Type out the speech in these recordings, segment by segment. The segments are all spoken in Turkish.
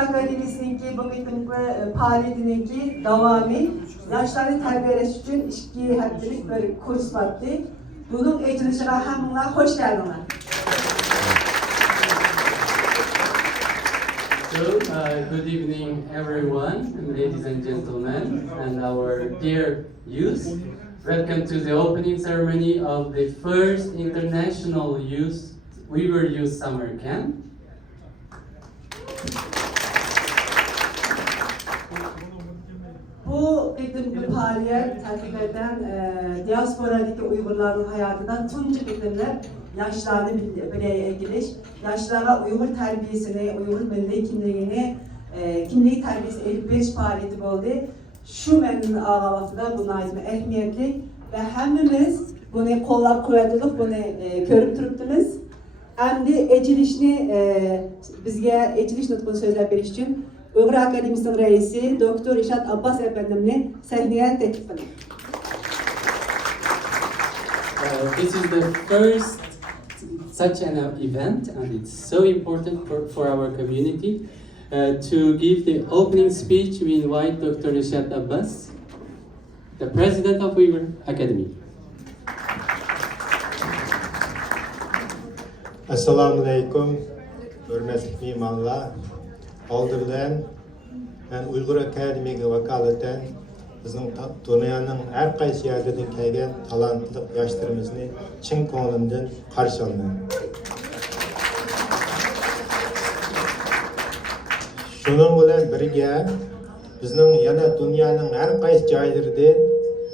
Akademiyisininki bu qitimki faaliyetininki davamı yaşları terbiyeleş için iki heptilik bir kurs vardı. Bunun icilişine hamınlar hoş geldiniz. So, good evening everyone, ladies and gentlemen, and our dear youth. Welcome to the opening ceremony of the first International Uyghur Youth Summer Camp. Bu qitimki faaliyet hakikaten diasporadaki Uygurların hayatından tuncu qitimler yaşlarını bileye ekiliş, yaşlara Uyghur terbiyesini, Uyghur milli kimliğini, kimliği terbiyesi elip veriş faaliyeti oldu. Şu menin ağalıqda bu nazmi ehmiyetli ve hemimiz bunu kollab kuvvetlilik, bunu körüp turupdunuz. Endi icilishni bizga icilish nutqini so'zlab berish uchun Uyghur Akademiyisining raisi Doktor Ishad Abbas efendimni sahnaga taklif qilaman. This is the first such an event, and it's so important for our community. To give the opening speech, we invite Dr. Ishad Abbas, the president of Uyghur Academy. Assalamu alaikum, hürmetli mehmanlar. Oldu bilen, ben Uyghur Akademiga vakaleten bizim dünyanın her qaysi yerden kelgen talantlı yaşlarımızı çın ko'nglimdan qarshi olaman. Şunun bilen birge bizning yana dünyanın her qaysi joylaridan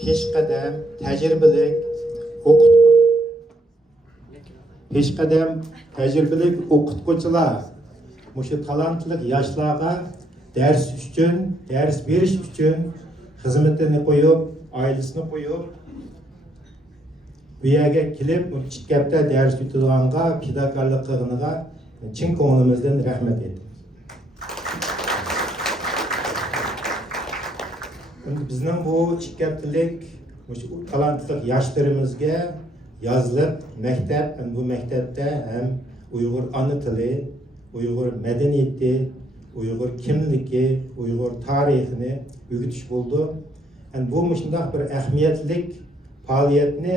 peshqadam, tajribelik o'qituvchilar mushu talantli yoshlarga ders berish uchun xizmatini qo'yib, oilasini qo'yib, bu yerga kelib, chikkapda ders o'tadiganga, fidokorlik qilganiga chin ko'nglimizdan rahmat aytamiz. Bizning bu chikkaplik, mushu talantli yoshlarimizga yazılıb məktəb, bu məktəbdə həm Uyğur ana tili, Uyğur mədəniyyəti, Uyğur kimligi, Uyğur tarixini öyrətiş oldu. Bu müşündaq bir əhmiyyətlik fəaliyyətini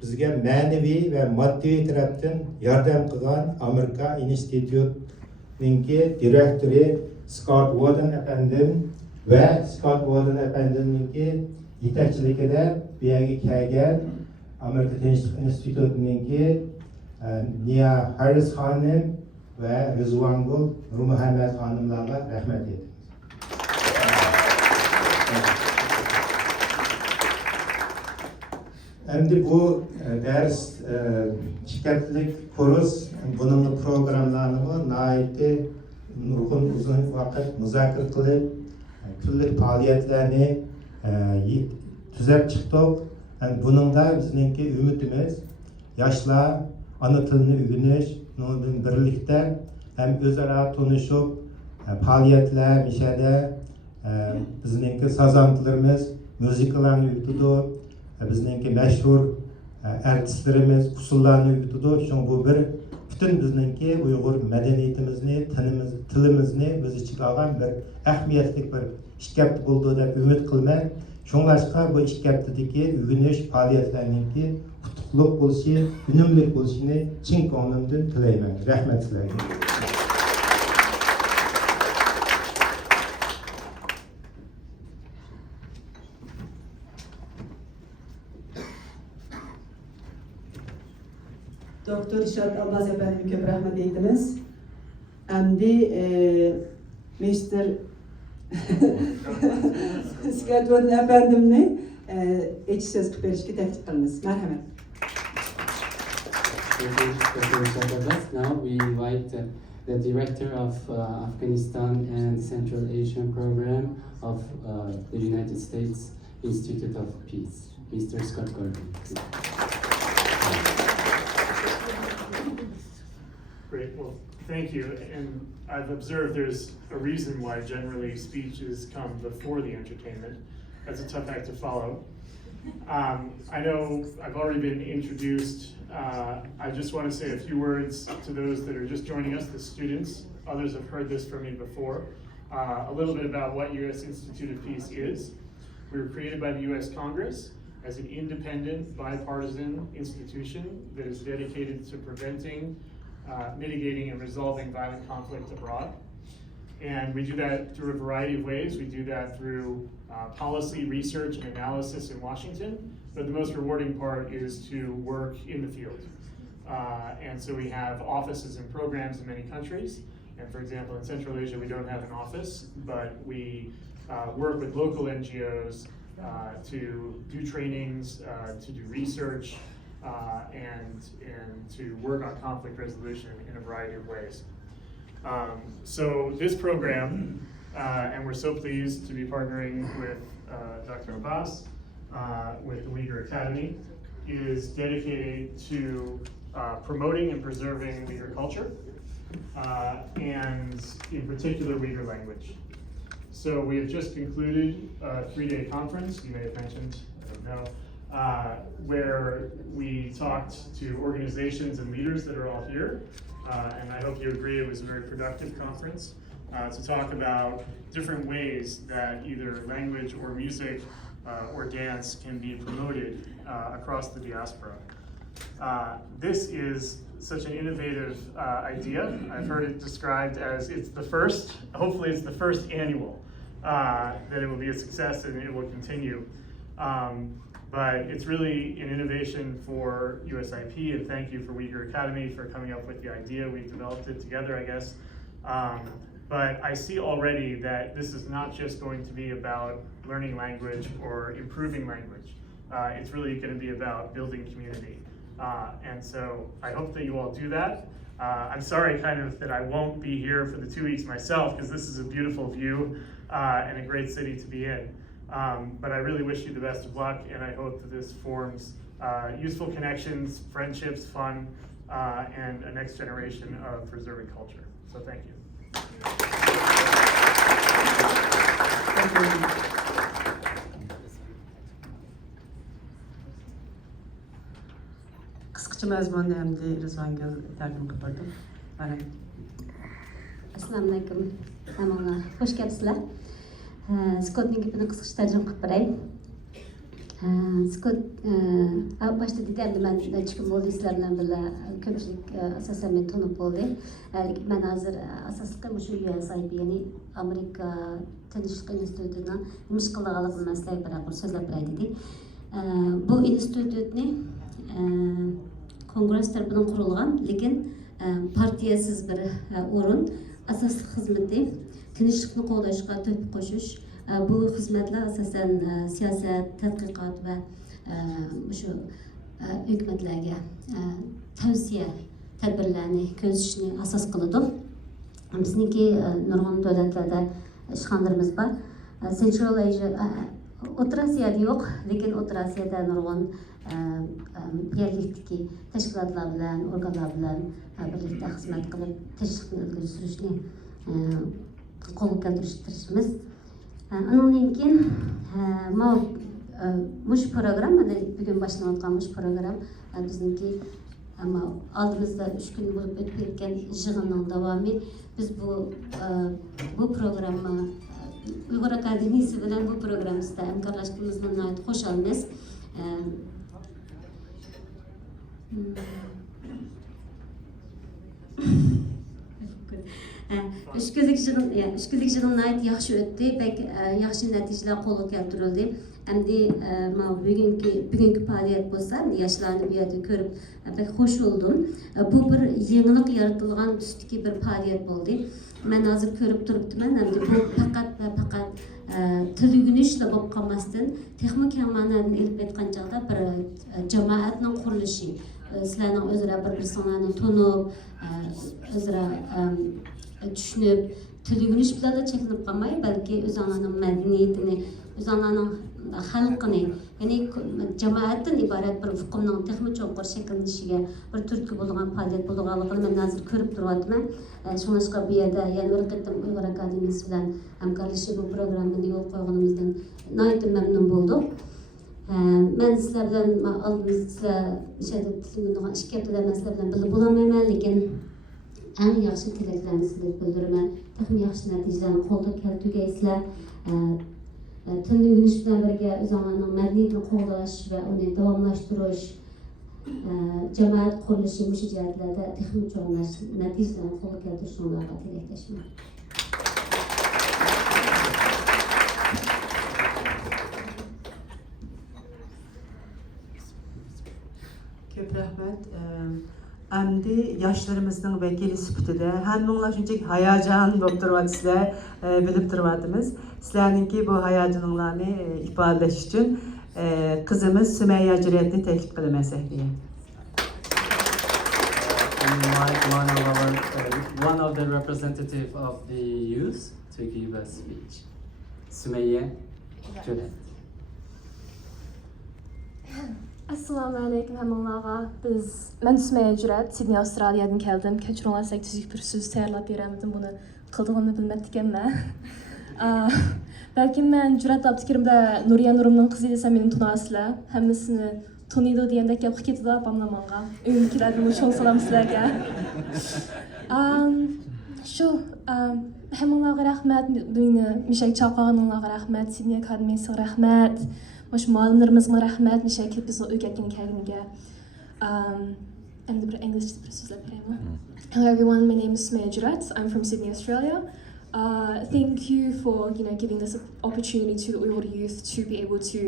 bizə mənəvi və maddi tərəfdən yardım qılğan Amerika İnistitutinin direktörü Scott Warden efendim və Scott Warden efendiminin yetəkçilikdə bir yerə kəlgən Amerika Tىnçlىق İnىستىتيۇتىنىڭ Niya Harris Hanım ve Rızvangul Muhammed Hanımlarla rahmet ediniz. Şimdi bu ders şirketlik kurus bunun programlarını naiti nurgun uzun vakit müzakere kılıp türlü faaliyetlerini tüzep çıktık. Yani bunun da bizimki ümitimiz yaşlar ana tilini öğreniş, bunun birlikte hem özara tanışıp faaliyetler, işede bizimki sazantılarımız, müzikalarını öğretiyor, bizimki meşhur artistlerimiz usullarını öğretiyor. Çünkü bu bir bütün bizimki Uyghur medeniyetimizni, tilimizni öz içine alan bir ehmiyetlik bir işkepti bulduğu da ümit kılmak. Şunlaşka bu işkeptideki öğreniş faaliyetlerinin kutukluk buluşu, ünümlük buluşunu çin ko'nglimdan tilayman. Rahmet tilayman. Doktor İshad Abbas efendim köp rahmet eytimiz. Endi Mr. Scott Warden efendimni eç söz qilib berishga taklif qilamiz. Marhamat. Now we invite the director of Afghanistan and Central Asian program of the United States Institute of Peace, Mr. Scott Gordon. Great, well, thank you. And I've observed there's a reason why generally speeches come before the entertainment. That's a tough act to follow. I know I've already been introduced. I just want to say a few words to those that are just joining us, the students others have heard this from me before. A little bit about what U.S. Institute of Peace is. We were created by the U.S. Congress as an independent, bipartisan institution that is dedicated to preventing, mitigating, and resolving violent conflict abroad. And we do that through a variety of ways. We do that through policy, research, and analysis in Washington, but the most rewarding part is to work in the field. And so we have offices and programs in many countries. And for example, in Central Asia, we don't have an office, but we work with local NGOs to do trainings, to do research, and to work on conflict resolution in a variety of ways. So this program, and we're so pleased to be partnering with Dr. Abbas, with the Uyghur Academy, is dedicated to promoting and preserving Uyghur culture, and in particular Uyghur language. So we have just concluded a 3-day conference, you may have mentioned, I don't know, where we talked to organizations and leaders that are all here, and I hope you agree it was a very productive conference to talk about different ways that either language or music or dance can be promoted across the diaspora. This is such an innovative idea. I've heard it described as it's the first, hopefully it's the first annual, that it will be a success and it will continue. But it's really an innovation for USIP, and thank you for Uyghur Academy for coming up with the idea. We've developed it together, I guess. But I see already that this is not just going to be about learning language or improving language. It's really going to be about building community. And so I hope that you all do that. I'm sorry kind of that I won't be here for the 2 weeks myself, because this is a beautiful view and a great city to be in. But I really wish you the best of luck, and I hope that this forms useful connections, friendships, fun, and a next generation of preserving culture. So thank you. Kısaca mezmununu hem de Rızvan Gül tercüme kapadım. Assalamu alaikum. Hammaga hoş geldinizler. Scott'ning gapini qisqacha tarjima qilib beray. Scott boshda dedim men necha kun bo'ldi sizlar bilan birga ko'pchilik asosan meni tanib bo'ldi. Men hozir asosliqi shu USIP, ya'ni Amerika Tinchliq institutining nima ish qilganligini maslahat berib so'zlab beray dedi. Bu institutni Kongress tarafidan qurilgan, lekin partiyasiz bir o'rin, asosli xizmati tinchlikni qo'llashga to'p qo'shish. Bu xizmatlar asosan siyosat, tadqiqot va shu hukumatlarga tavsiya tadbirlarni ko'zishni asos qiladi. Bizniki nurg'un davlatlarda ishxonalarimiz bor. Central Asia, O'rta Osiyoda yo'q, lekin O'rta Osiyoda nurg'un yerlikdagi tashkilotlar bilan, organlar bilan birlikda xizmat qilib, tinchlikni ilgari surishni qo'lga keltirishimiz. Undan keyin mush program, mana bugun boshlanayotgan mush program bizniki oldimizda 3 kun bo'lib o'tib ketgan yig'inning davomi. Biz bu programma Uyghur Akademiyisi bilan bu programmada hamkorlashishimizdan nihoyat xursandmiz. Üç gözlük yılın nihoyat yaxshi o'tdi, pek yaxshi natijalar qo'lga keltirildi. Endi bugungi faoliyat bo'lsa, yoshlarni bu yerda ko'rib pek xush bo'ldim. Bu bir yangilik yaratilgan ustki bir faoliyat bo'ldi. Men hozir ko'rib turibman, endi bu faqat til o'rganishla bo'lib qolmasdan, texnik ma'nodan ilib aytgan chog'da bir jamoatning qurilishi, sizlarning o'zaro bir-biringlarni tanib, o'zaro tushunib, til o'rganish bilan cheklanib qolmay, balki o'zinglarning madaniyatini, o'zinglarning xalqini, ya'ni jamoatdan iborat bir hukmning texnik cho'nqur shakllanishiga bir turtki bo'lgan faoliyat bo'lganligini men hozir ko'rib turyapman. Shuningdek bu yerda yana bir qatim Uyghur Akademiyasi bilan hamkorlashib bu programmani yo'l qo'yganimizdan nihoyat mamnun bo'ldik. Men sizlar bilan oldimizda ishada ikki haftada men sizlar bilan birga bo'lolmayman, lekin eng yaxshi tilaklarni sizlarga bildiraman. Texmi yaxshi natijalarni qo'lga keltirgaysizlar. Tilni o'rganish bilan birga o'zinglarning madaniyatini qo'llash va uni davomlashtirish, jamoat qurilishi mushu jihatlarda texnik natijalarni qo'lga keltirishinglarga tilaklashaman. Köp rahmet. Əmdi yaşlarımızın vəkili sübütüdə həmminlar şunçək hayacan bo'lib turibsizlar, bilib turibmiz. Sizlərninki bu hayacanlarını ifadələş üçün qızımız Sümeyye Cürətni təklif qılmasaq deyə. One of the representative of the youth to give a speech. Sümeyye Cüret. Assalamu alaikum hammalarga. Ben Sümeyye Cüret, Sydney, Avustralya'dan geldim. Keçironlar 800 bir söz tayarlap beremdim. Bunu kıldığını bilmettiken ben. Belki ben Cüret aptikirimde Nuriye Nurum'un kızı desem benim tunasıyla. Hemmisini tunuydu diyendek yapıp ketidi apamlamağa. Ümünkiler bunu çok salam sizlerge. Şu, hammalarga rahmet. Beni Mişek Çapağan'ınlarga rahmet. Sydney Akademiyisi rahmet. Hoş muallimlerimizga rahmet, nishakilib bizni o'rgatgan kelganiga. Endi bir inglizcha bir so'zlab beraymi? Hello everyone, my name is Sümeyye Cüret. I'm from Sydney, Australia. Thank you for giving this opportunity to the Uyghur youth to be able to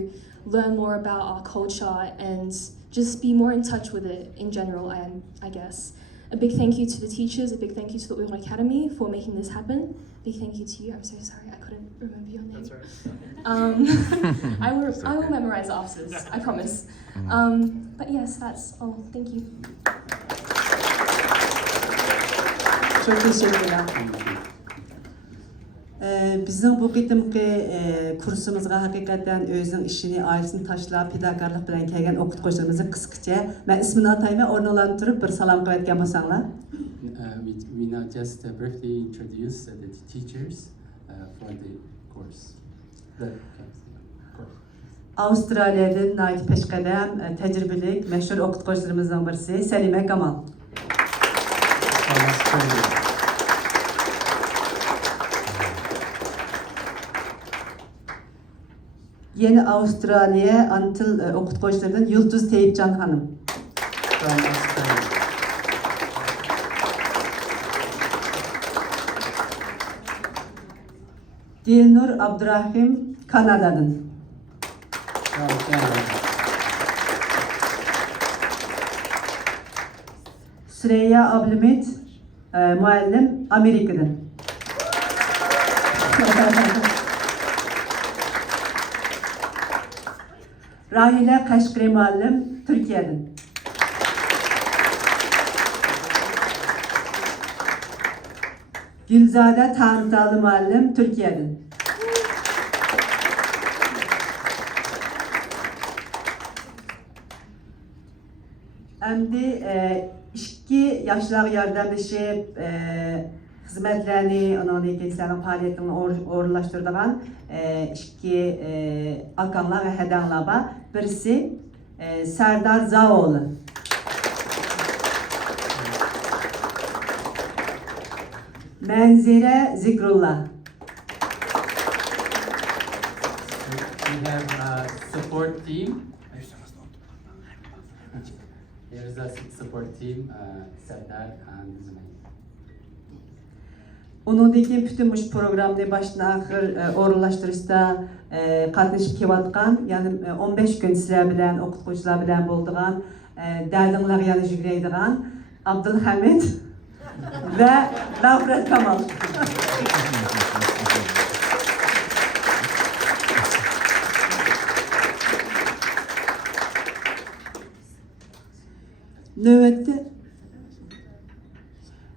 learn more about our culture and just be more in touch with it in general, I guess. A big thank you to the teachers, a big thank you to the Uyghur Academy for making this happen. Big thank you to you. I'm so sorry I couldn't remember your name. That's right. I will memorize the officers, I promise. But yes, that's all. Thank you. Çok teşekkürler. Bizim bu qitimki kursumuzga hakikaten özünün işini, ailesini taşlap, fedakarlık bilen kelgen okutquchilarimizni qisqacha, ben ismini atayman, o'rninglardan turib bir salom qo'yayotgan bo'lsanglar. We now just briefly introduce the teachers for the course. Avustralya'dan nait peshqadam, tecrübelik, meşhur okutquchilarimizdan birisi Salime Kamal. Yeni Avustralya Antil okutquchilarından Yulduz Teyipcan Hanım. Dilnur Abdurrahim Kanada'dan. Süreyya Ablimit muallim Amerika'dan. Rahile Kaşkri muallim Türkiye'den. Gülzade Tanrıtalı muallim Türkiye'den. Endi iki yaşlar yardımlaşıp hizmetlerini, onun eğitimlerinin faaliyetini orunlaştırdıgan iki akanlar ve hedanlar var. Birisi Serdar Zaoğlu. Menzire Zikrullah. We have a support team. Here is a support team, Serdar and Zumay. Onundaki bütün bu programda baştan ahir orunlaştırışta qatnashib kelayotgan, yani 15 gün sizler bilen, okutquchilar bilen bo'ldigan, dardinglar yana jigraydigan Abdulhamid ve Nafret Kamal.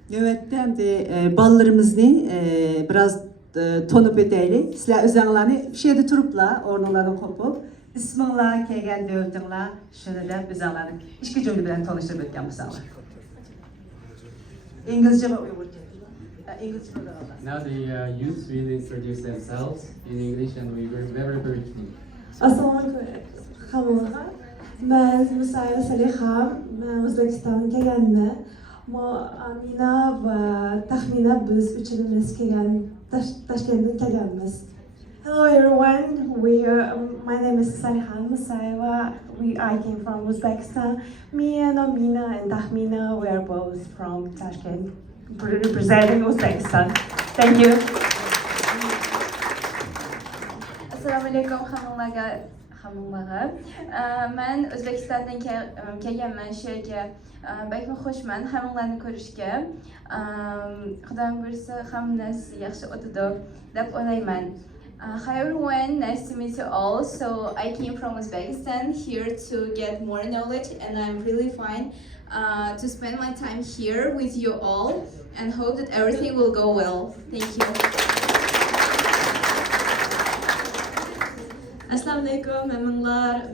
Növətdə ballarımızı biraz tonup ötəyli. Sizlər özənglərini şeydə turublar, ornunlardan qopup, isminlər, kelgən dövlətinlər, şunu da özənglərini iki cümle bilen tanıştırıb ötkən müsənlər. İngilizce ve Uygurca. İngilizce ve Uygurca. Now the youth will introduce themselves in English and Uyghur very briefly. Assalamu alaikum. Ben Musaya Saliham, ben Uzbekistan'dan geldim. Amina va taxmina biz uchinimiz kelgan Tashkentdan kelganmiz. Hello everyone, my name is Salihan Musayeva. I came from Uzbekistan. Me and Amina and Tahmina were both from Tashkent, representing Uzbekistan. Thank you. Assalamu alaikum hammaga. Men O'zbekistondan kelganman shu yerga. Bakmi xushman hammalarni ko'rishga. Xudoim buyursa hamma narsa yaxshi o'tadi deb o'ylayman. Hi everyone, nice to meet you all. So I came from Uzbekistan here to get more knowledge, and I'm really fine to spend my time here with you all, and hope that everything will go well. Thank you. Assalamu alaikum,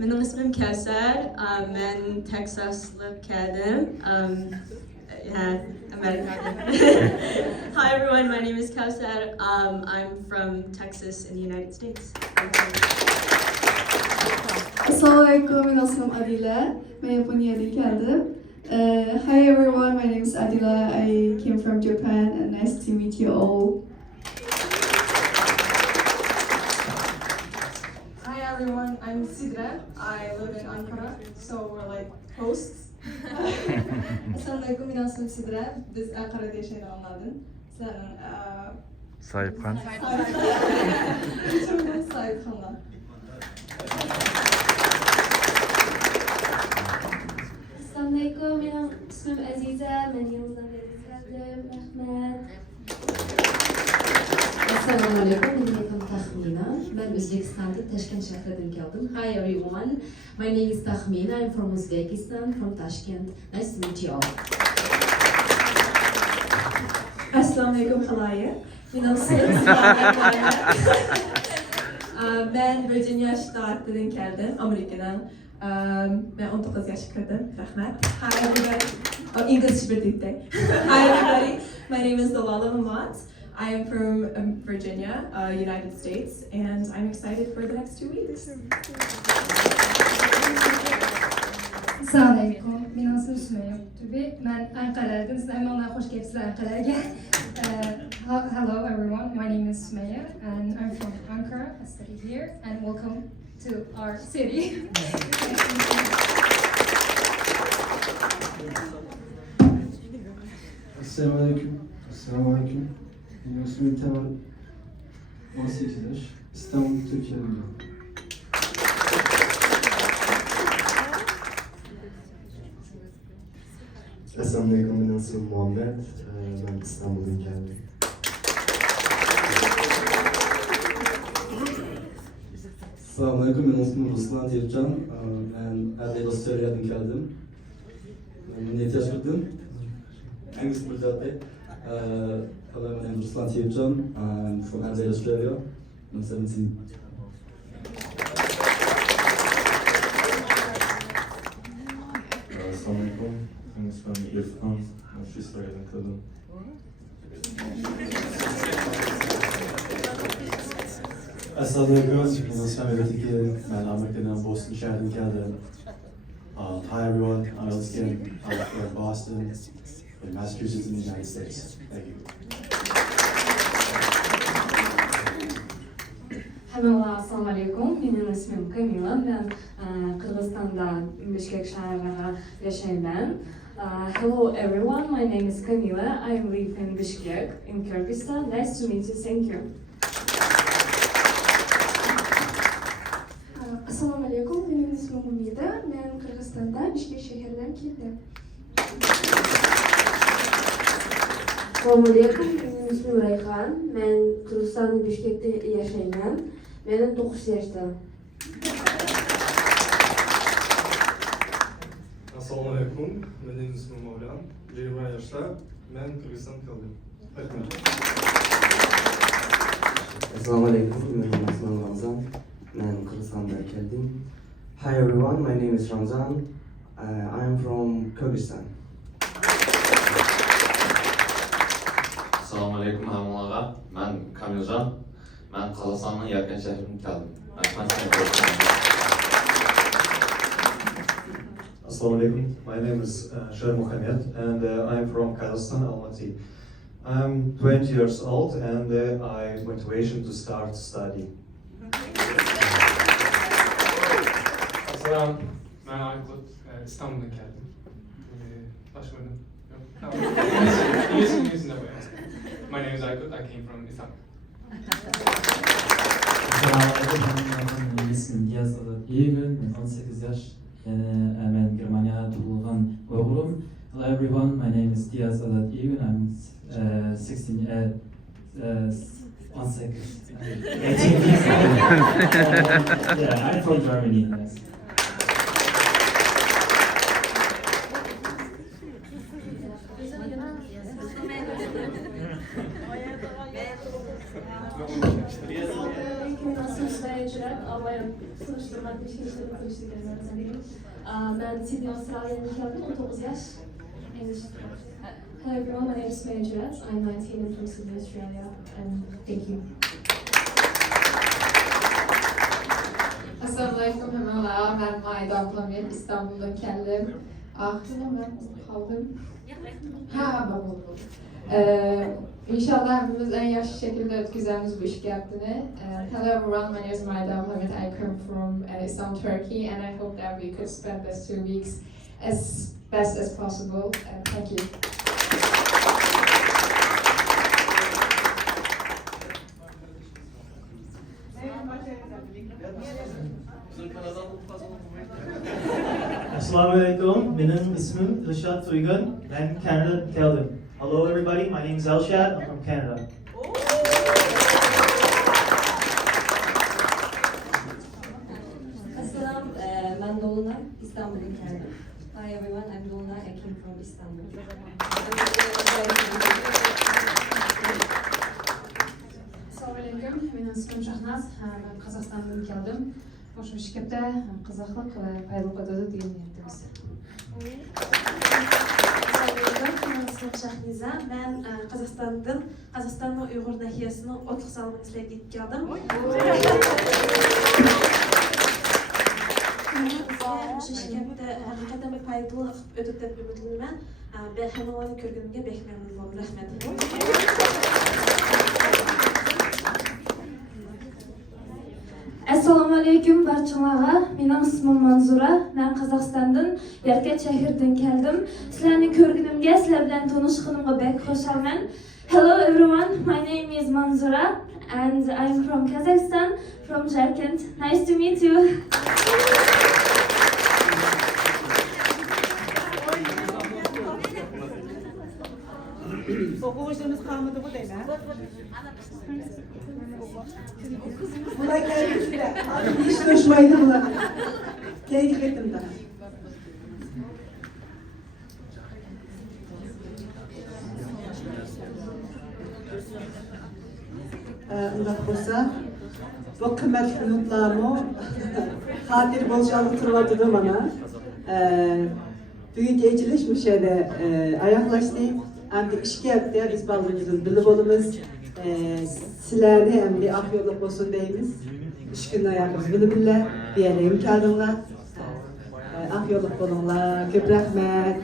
benim ismim Kevser. Ben Texaslı geldim. America. Hi everyone, my name is Kevser. I'm from Texas in the United States. Assalamu alaikum, benim ismim Adila. Ben Japonya'dan geldim. Hi everyone, my name is Adila. I came from Japan, and nice to meet you all. Everyone, I'm Sidra. I live in Ankara, so we're like hosts. Assalamu alaikum, benim ismim Sidra. Biz Ankara'da yaşayanlardan. Sahip Khan. Sahip Khanlar. Assalamu alaikum, benim ismim Aziza. Ben yıldan beri geldim. Rahmet. Assalamu alaikum, benim adım Tahmina. Ben Uzbekistan'da Tashkent şehrinden geldim. Hi everyone, my name is Tahmina. I'm from Uzbekistan, from Tashkent. Nice to meet you all. Assalamu alaikum halayı. Benim ismim Ben Virginia ştatından geldim, Amerika'dan. Ben 19 yaşındayım. Rahmet. Hi everybody. English birlikte. Hi everybody. My name is Dalala Mamat. I am from Virginia, United States, and I'm excited for the next 2 weeks. Assalamu alaikum. Benim ismim Sümeyye. Ben Ankara'dan. Sizlerle hoş geldiniz Ankara'ya. Hello everyone. My name is Sümeyye, and I'm from Ankara. I study here, and welcome to our city. Assalamu alaikum. Assalamu alaikum. Benim ismim Temel. 18 yaş. İstanbul, Türkiye'den. Assalamu alaikum, benim ismim Muhammed. Ben İstanbul'dan geldim. Assalamu alaikum, benim ismim Ruslan Tevcan. Ben Avustralya'dan geldim. Mədəniyyəti yaşadım. English Mürdate. Hello, my name is Ruslan Tevcan. I'm from Australia. I'm 17. Assalamu alaikum. Benim ismim İrfan. Ben şu İsrail'den kaldım. Assalamu alaikum. Benim ismim Mehmet. Ben Amerika'dan Boston şehrinden geldim. Hi everyone. I'm Elskin. I'm from Boston, in Massachusetts, in the United States. Thank you. Assalamu alaikum. Benim ismim Kamila. Ben Kırgızistan'da Bishkek şehrinde yaşıyorum. Hello everyone. My name is Kamila. I live in Bishkek, in Kyrgyzstan. Nice to meet you. Thank you. Assalamu alaikum, benim ismim Umida. Ben Kırgızistan'da Bishkek şehrinden geldim. Assalamu alaikum. Benim ismim Rayhan. Ben Kırgızistan'ın Bishkek'te yaşıyorum. Benim 9 yaşta. Assalamu alaikum. Benim ismim Mavlan. 20 yaşta. Ben Kırgızistan'da kaldım. Assalamu alaikum. Benim ismim Ramzan. Ben Kırgızistan'dan geldim. Hi everyone, my name is Ramzan. I am from Kyrgyzstan. Assalamu alaikum hammalarga. Ben Kamiljon. Ben Qozog'istonning yaqin shahridan keldim. Assalamu alaikum. My name is Sher Mohammed and I'm from Kazakhstan, Almaty. I'm 20 years old and I motivation to start study. Assalam, ben Aykut, İstanbul'dan geldim. Başvurdum. İngilizce koyamaz. My name is Aykut, I came from Istanbul. Benim ismim Diyaz Adat Uyghur, ben 18 yaş, ben Germanya'da doğulan Uygur'um. Hello everyone, my name is Diyaz Adat Uyghur, I'm 18 years old. Yeah, I'm from Germany, yes. Ben Sydney, Australia'dan geldim, 19 yaş. Hello everyone, my name is Jurat. I'm 19 and from Sydney, Australia, and thank you. Assalamu alaikum, hemen ben Mayda Ablamiyet, İstanbul'dan geldim. Aklım ben kaldım. Ha, babam. İnşallah hepimiz en yaşlı şekilde ötküzemiz bu işi yaptığını. Hello everyone, my name is Mayda Ablamiyet. I come from Istanbul, Turkey, and I hope that we could spend these 2 weeks as best as possible. Thank you. Assalamu alaikum, benim ismim Rishad Uyghur, ben Canada geldim. Hello everybody, my name is Elshad, I'm from Canada. Assalam, ben Dolunay, İstanbul'dan geldim. Hi everyone, I'm Dolunay, I came from Istanbul. Assalamu alaikum, benim ismim Şahnaz, ben Kazakhstan'dan geldim. Hoş şirkette Kazaklık ve paylık ödedi diye niyetimiz. Benim ismim Şahniza, ben Kazakhstan'ın Uyghur nahiyasının otluk salımını sileyip geldim. Şu şirkette hakikaten bir paylık ödedi ümitliyim ben hemen onu görgünümge beklemem oldum. Rahmet. Assalamu alaikum barchalarga. Mening ismim Manzura. Men Qozog'istondan, Yarkat shahridan keldim. Sizlarni ko'rganimga, sizlar bilan tanishganimga bek xushalman. Hello everyone. My name is Manzura and I'm from Kazakhstan, from Jarkent. Nice to meet you. Okuyuşumuz kalmadı bu değil ha? Buna geldik bile. Hiç hoşmaydı buna. Geldik ettim daha. Undaq bolsa, bu kıymetli minutlarımı hatir bolca anlatırladı mana. Bugünkü İçiliş bu şeyde ayaklaştı. Hem işki yaptı, biz balımızın bilip olumuz. Sizlerdi hem bir ah yolluk olsun deyimiz. 3 gün ayakımız bilip bile diyelim kaldımlar. Ah yolluk olunlar, köp rahmet.